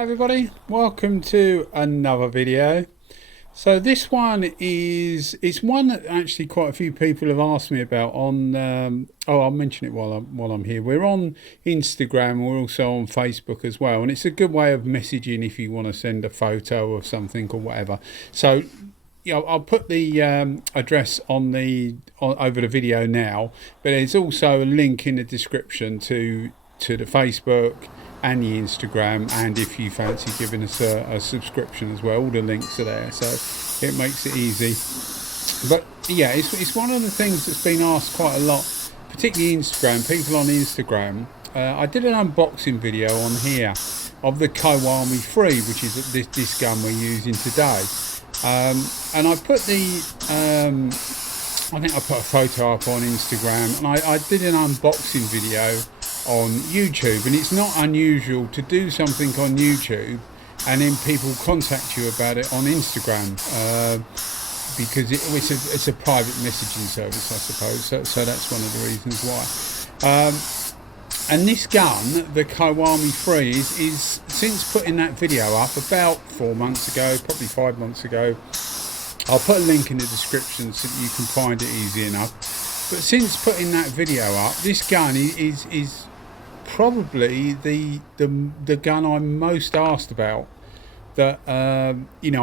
Hi everybody, welcome to another video. So this one is, it's one that actually quite a few people have asked me about on I'll mention it while I'm here. We're on Instagram, we're also on Facebook as well, and it's a good way of messaging if you want to send a photo of something or whatever. So I'll put the address on over the video now, but there's also a link in the description to the Facebook and the Instagram, and if you fancy giving us a subscription as well, all the links are there, so it makes it easy. But yeah, it's one of the things that's been asked quite a lot, particularly Instagram, people on Instagram. I did an unboxing video on here of the Kiwami3, which is this gun we're using today, and I put I think I put a photo up on Instagram, and I did an unboxing video on YouTube, and it's not unusual to do something on YouTube and then people contact you about it on Instagram, because it's a private messaging service, I suppose, so that's one of the reasons why. And this gun, the Kiwami3, is since putting that video up about 4 months ago, probably 5 months ago. I'll put a link in the description so that you can find it easy enough. But since putting that video up, this gun is probably the gun I'm most asked about. That I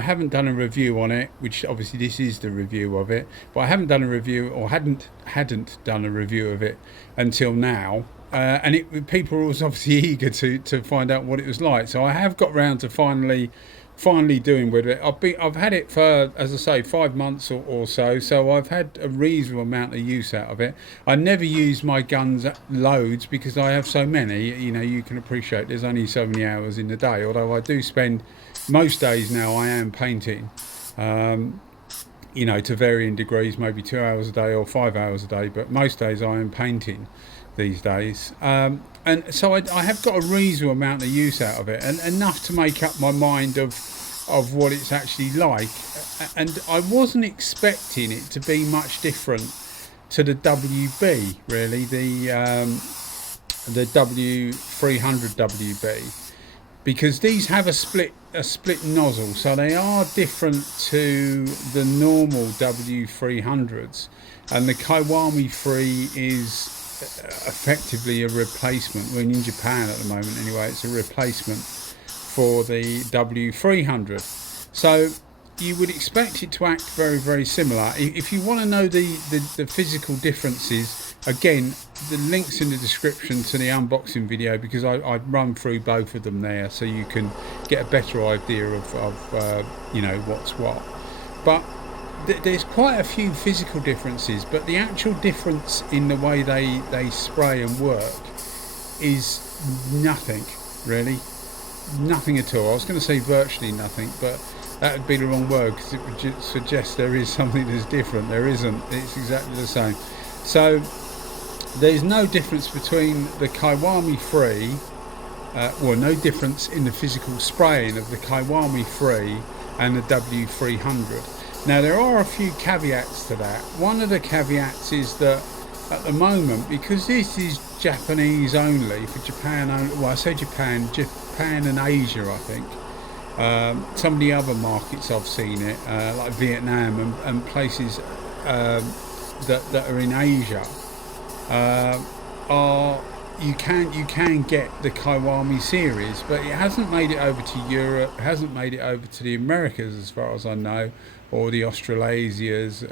haven't done a review on it, which obviously this is the review of it, but I haven't done a review, or hadn't done a review of it until now. And people were obviously eager to find out what it was like. So I have got round to finally doing with it. I've had it for, as I say, 5 months or so I've had a reasonable amount of use out of it. I never use my guns loads because I have so many. You can appreciate there's only so many hours in the day, although I do spend most days now I am painting, to varying degrees, maybe 2 hours a day or 5 hours a day, but most days I am painting these days, and so I have got a reasonable amount of use out of it, and enough to make up my mind of what it's actually like. And I wasn't expecting it to be much different to the WB, really, the W300 WB, because these have a split nozzle, so they are different to the normal W300s, and the Kiwami3 is effectively a replacement. We're in Japan at the moment anyway, it's a replacement for the W300, so you would expect it to act very, very similar. If you want to know the physical differences, again, the link's in the description to the unboxing video, because I run through both of them there, so you can get a better idea of what's what. But there's quite a few physical differences, but the actual difference in the way they spray and work is nothing, really. Nothing at all. I was going to say virtually nothing, but that would be the wrong word, because it would suggest there is something that's different. There isn't. It's exactly the same. So there's no difference between the Kiwami3, no difference in the physical spraying of the Kiwami3 and the W300. Now there are a few caveats to that. One of the caveats is that at the moment, because this is Japanese only, for Japan only, well I say Japan and Asia, I think. Some of the other markets I've seen it, like Vietnam and places that are in Asia, you can get the Kiwami series, but it hasn't made it over to Europe, hasn't made it over to the Americas as far as I know, or the Australasias,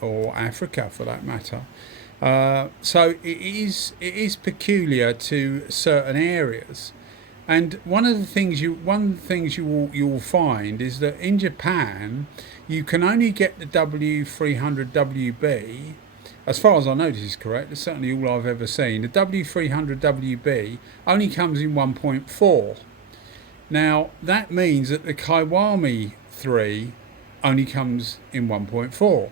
or Africa for that matter. So it is peculiar to certain areas. And one of the things you will find is that in Japan you can only get the W300 WB, as far as I know this is correct, that's certainly all I've ever seen. The W300 WB only comes in 1.4. Now that means that the Kiwami3 only comes in 1.4.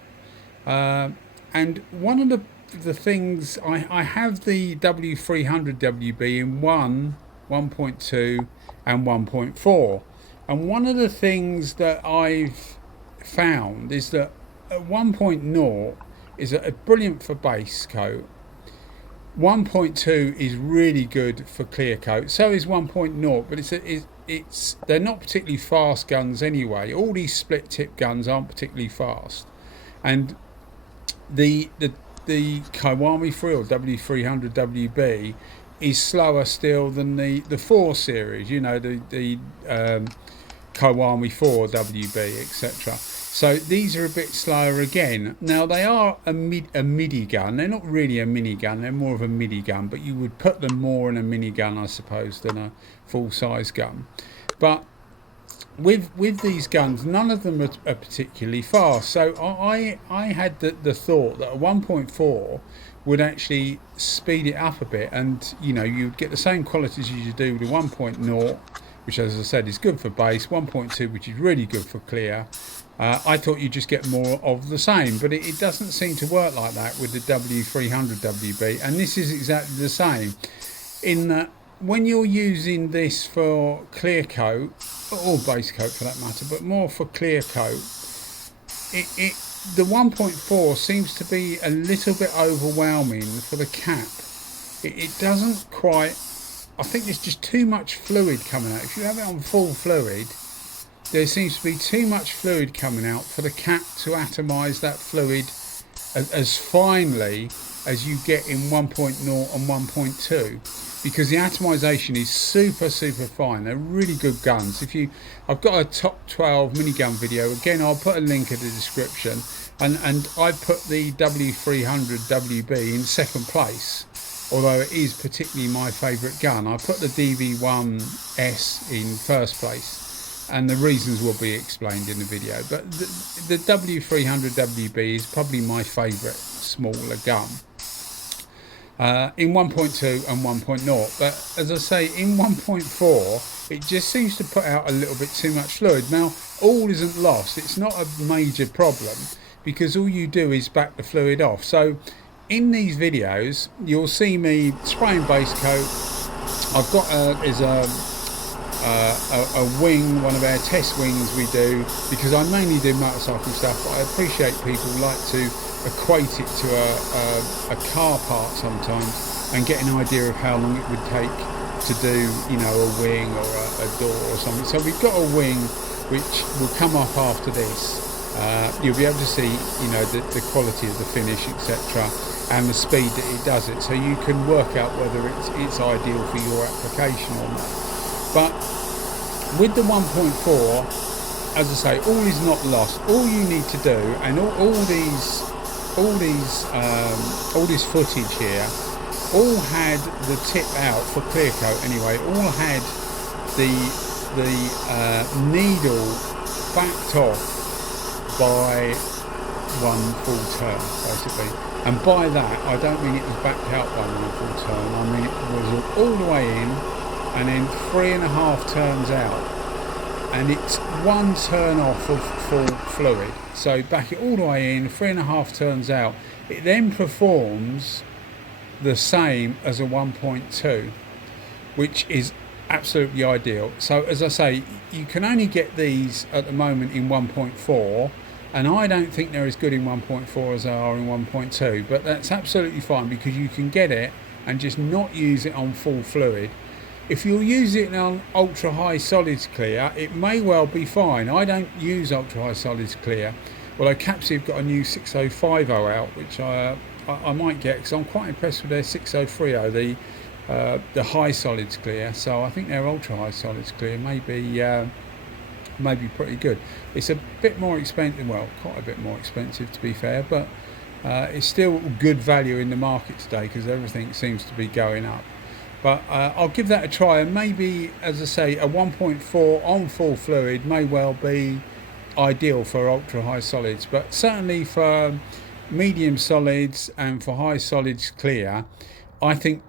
And one of the things, I have the W300 WB in 1.2 and 1.4, and one of the things that I've found is that at 1.0 is brilliant for base coat. 1.2 is really good for clear coat. So is 1.0, but they're not particularly fast guns anyway. All these split tip guns aren't particularly fast, and the Kiwami3 or W300 WB is slower still than the 4 series, you know, the Kiwami4 WB, etc. So these are a bit slower again. Now they are a midi gun. They're not really a mini gun. They're more of a midi gun, but you would put them more in a mini gun, I suppose, than a full size gun. But with these guns, none of them are particularly fast. So I had the thought that a 1.4 would actually speed it up a bit, and you know, you'd get the same qualities as you do with a 1.0, which, as I said, is good for base. 1.2, which is really good for clear. I thought you'd just get more of the same, but it doesn't seem to work like that with the W300 WB, and this is exactly the same in that when you're using this for clear coat, or base coat for that matter, but more for clear coat, the 1.4 seems to be a little bit overwhelming for the cap. It doesn't quite, I think there's just too much fluid coming out. If you have it on full fluid, there seems to be too much fluid coming out for the cap to atomize that fluid as finely as you get in 1.0 and 1.2, because the atomization is super fine. They're really good guns. I've got a top 12 minigun video, again I'll put a link in the description, and I put the W300 WB in second place, although it is particularly my favourite gun. I put the DV1S in first place, and the reasons will be explained in the video. But the W300 WB is probably my favourite smaller gun in 1.2 and 1.0. But as I say, in 1.4 it just seems to put out a little bit too much fluid. Now all isn't lost, it's not a major problem, because all you do is back the fluid off. So in these videos you'll see me spraying base coat. I've got a wing, one of our test wings we do, because I mainly do motorcycle stuff, but I appreciate people like to equate it to a car part sometimes and get an idea of how long it would take to do, you know, a wing or a door or something. So we've got a wing which will come up after this. You'll be able to see, you know, the quality of the finish, etc., and the speed that it does it, so you can work out whether it's ideal for your application or not. But with the 1.4, as I say, all is not lost. All you need to do, and all this footage here, all had the tip out for clear coat anyway. All had the needle backed off by one full turn, basically. And by that, I don't mean it was backed out by one full turn. I mean it was all the way in, and then 3.5 turns out, and it's one turn off of full fluid. So back it all the way in, 3.5 turns out. It then performs the same as a 1.2, which is absolutely ideal. So as I say, you can only get these at the moment in 1.4, and I don't think they're as good in 1.4 as they are in 1.2, but that's absolutely fine, because you can get it and just not use it on full fluid. If you'll use it on ultra high solids clear, it may well be fine. I don't use ultra high solids clear, although Capsi have got a new 6050 out, which I might get, because I'm quite impressed with their 6030, the high solids clear. So I think their ultra high solids clear may be pretty good. It's a bit more expensive, well, quite a bit more expensive to be fair, but it's still good value in the market today, because everything seems to be going up. But I'll give that a try, and maybe, as I say, a 1.4 on full fluid may well be ideal for ultra high solids, but certainly for medium solids and for high solids clear, I think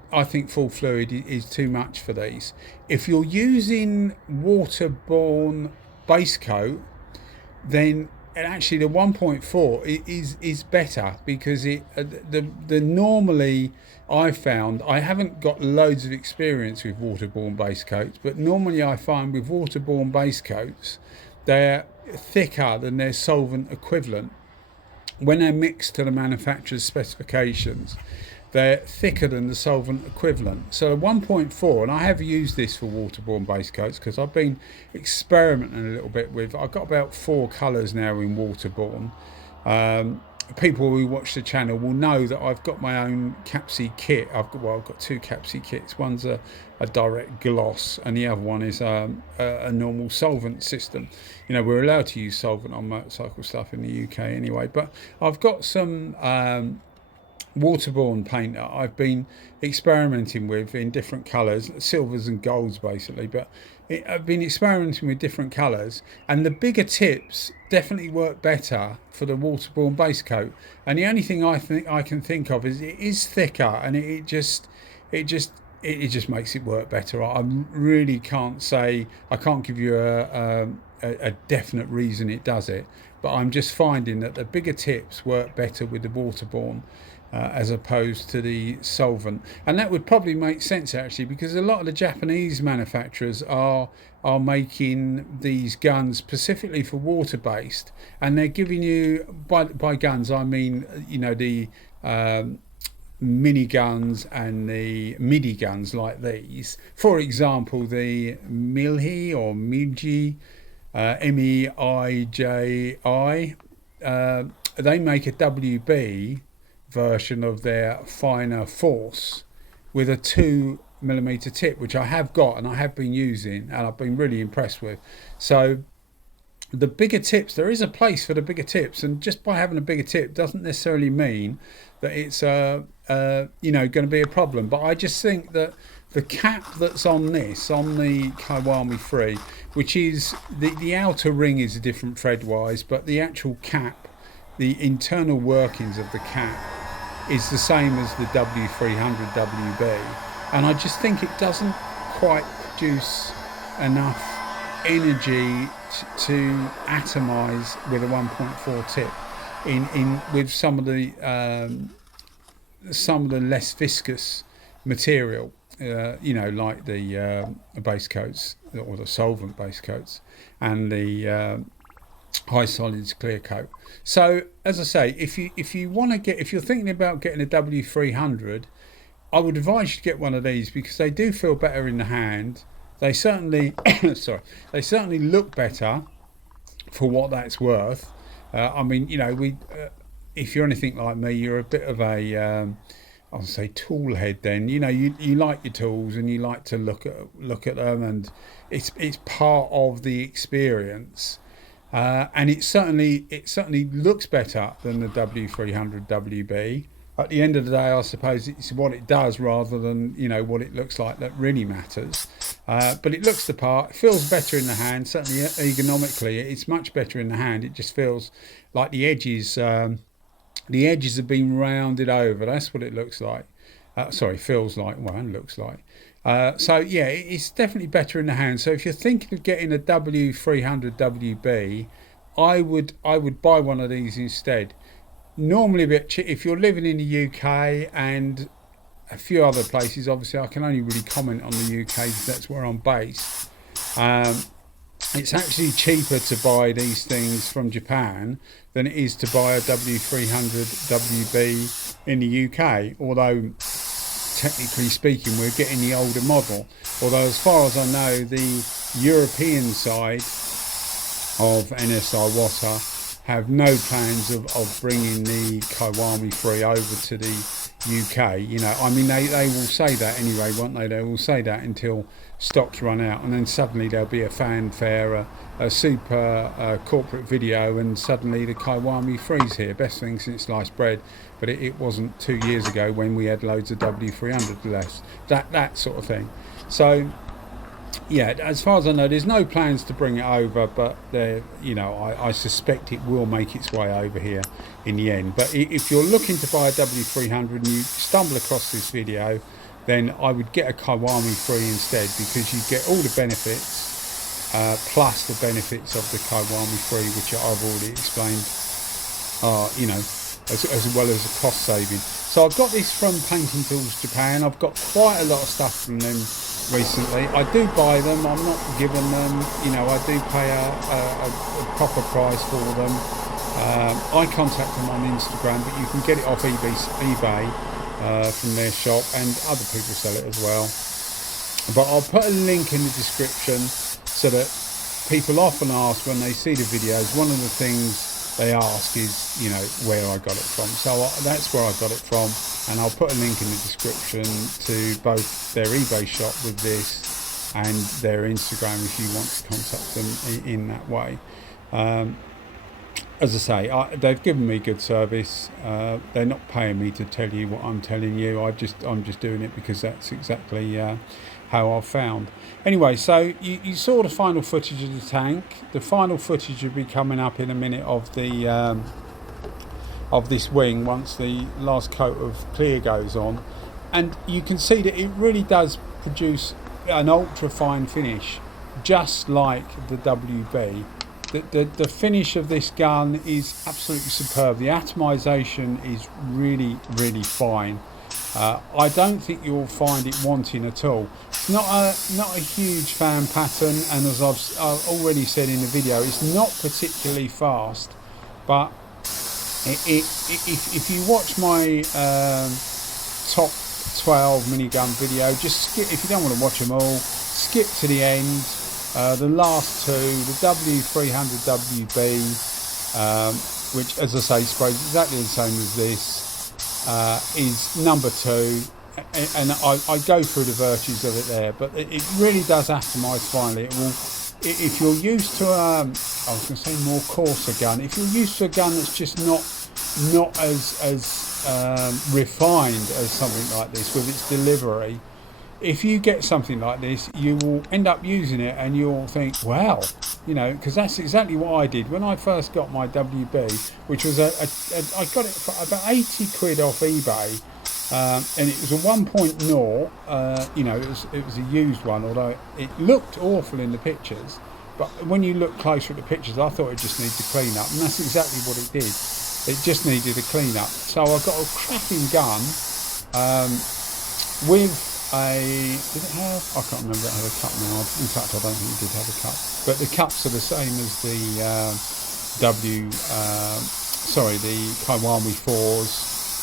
full fluid is too much for these. If you're using waterborne base coat, then actually the 1.4 is better, because the normally I found, I haven't got loads of experience with waterborne base coats, but normally I find with waterborne base coats they're thicker than their solvent equivalent. When they're mixed to the manufacturer's specifications, they're thicker than the solvent equivalent. So the 1.4, and I have used this for waterborne base coats because I've been experimenting a little bit with, I've got about 4 colours now in waterborne. People who watch the channel will know that I've got my own Capsi kit. I've got 2 Capsi kits. One's a direct gloss, and the other one is a normal solvent system. You know, we're allowed to use solvent on motorcycle stuff in the UK anyway. But I've got some waterborne paint that I've been experimenting with in different colours, silvers and golds basically, but I've been experimenting with different colours, and the bigger tips definitely work better for the waterborne base coat. And the only thing I can think of is it is thicker, and it just makes it work better. I really can't say, I can't give you a definite reason it does it, but I'm just finding that the bigger tips work better with the waterborne as opposed to the solvent. And that would probably make sense actually, because a lot of the Japanese manufacturers are making these guns specifically for water based, and they're giving you, by guns I mean, you know, the mini guns and the midi guns like these. For example, the Milji or Miji, MEIJI, they make a WB version of their finer force with a 2mm tip, which I have got and I have been using and I've been really impressed with. So the bigger tips, there is a place for the bigger tips, and just by having a bigger tip doesn't necessarily mean that it's you know, going to be a problem. But I just think that the cap that's on this, on the Kiwami3, which is the outer ring is different thread wise, but the actual cap, the internal workings of the cap is the same as the W300 WB, and I just think it doesn't quite produce enough energy to atomize with a 1.4 tip in with some of the less viscous material, you know, like the base coats or the solvent base coats and the high solids clear coat. So as I say, if you want to get, if you're thinking about getting a W300, I would advise you to get one of these because they do feel better in the hand. They certainly sorry, they certainly look better for what that's worth. I mean, you know, if you're anything like me, you're a bit of a I'll say tool head. Then you know, you like your tools and you like to look at them, and it's part of the experience. And it certainly looks better than the W300 WB. At the end of the day, I suppose it's what it does rather than, you know, what it looks like that really matters. But it looks the part, it feels better in the hand, certainly ergonomically it's much better in the hand. It just feels like the edges have been rounded over. That's what it looks like. Feels like, well, and looks like. So yeah, it's definitely better in the hand. So if you're thinking of getting a W300 WB, I would buy one of these instead. Normally a bit cheap if you're living in the UK and a few other places. Obviously I can only really comment on the UK because that's where I'm based. It's actually cheaper to buy these things from Japan than it is to buy a W300 WB in the UK, although technically speaking we're getting the older model. Although as far as I know, the European side of NS Iwata have no plans of bringing the Kiwami3 over to the UK. You know, I mean, they will say that anyway, won't they? They will say that until stocks run out, and then suddenly there'll be a fanfare, a super corporate video, and suddenly the Kiwami3's here. Best thing since sliced bread. But it wasn't 2 years ago when we had loads of W300 left. That sort of thing. So yeah, as far as I know, there's no plans to bring it over, but you know, I suspect it will make its way over here in the end. But if you're looking to buy a W300 and you stumble across this video, then I would get a Kiwami3 instead, because you get all the benefits plus the benefits of the Kiwami3, which I've already explained, you know, as well as a cost saving. So I've got this from Painting Tools Japan. I've got quite a lot of stuff from them recently. I do buy them, I'm not giving them, you know, I do pay a proper price for them. I contact them on Instagram, but you can get it off eBay from their shop, and other people sell it as well. But I'll put a link in the description so that people often ask when they see the videos, one of the things they ask is, you know, where I got it from. So that's where I got it from, and I'll put a link in the description to both their eBay shop with this and their Instagram if you want to contact them in that way. As I say, they've given me good service. They're not paying me to tell you what I'm telling you. I'm just doing it because that's exactly how I've found. Anyway, so you saw the final footage of the tank. The final footage will be coming up in a minute of the of this wing once the last coat of clear goes on, and you can see that it really does produce an ultra fine finish, just like the WB. The finish of this gun is absolutely superb. The atomization is really, really fine. I don't think you'll find it wanting at all. It's not a huge fan pattern, and as I've already said in the video, it's not particularly fast. But if you watch my top 12 minigun video, just skip, if you don't want to watch them all, skip to the end. The last two, the W300 WB, which, as I say, sprays exactly the same as this, is number 2, and I go through the virtues of it there, but it really does atomize finely. It will, if you're used to I was going to say more coarser gun, if you're used to a gun that's just not as refined as something like this with its delivery, if you get something like this, you will end up using it and you'll think, wow, you know, because that's exactly what I did when I first got my WB, which was I got it for about 80 quid off eBay, and it was a 1.0, you know, it was a used one, although it looked awful in the pictures, but when you look closer at the pictures, I thought it just needed to clean up, and that's exactly what it did. It just needed a clean up. So I got a cracking gun with did it have? I can't remember. It had a cup now. In fact, I don't think it did have a cup. But the cups are the same as the the Kiwami 4s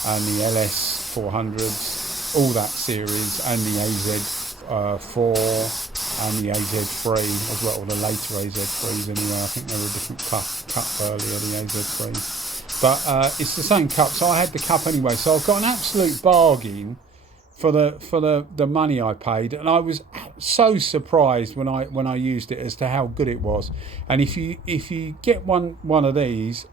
and the LS 400s, all that series, and the AZ 4 and the AZ 3 as well, or the later AZ 3s anyway. I think they were a different cup earlier, the AZ 3s. But it's the same cup, so I had the cup anyway. So I've got an absolute bargain for the money I paid, and I was so surprised when I used it as to how good it was. And if you get one of these,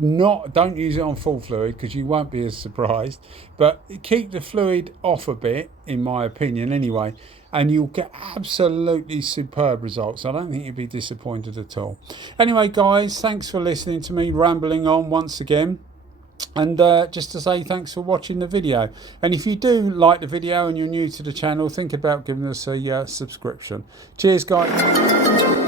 don't use it on full fluid because you won't be as surprised, but keep the fluid off a bit, in my opinion anyway, and you'll get absolutely superb results. I don't think you'll be disappointed at all. Anyway guys, thanks for listening to me rambling on once again. And just to say thanks for watching the video, and if you do like the video and you're new to the channel, think about giving us a subscription. Cheers guys.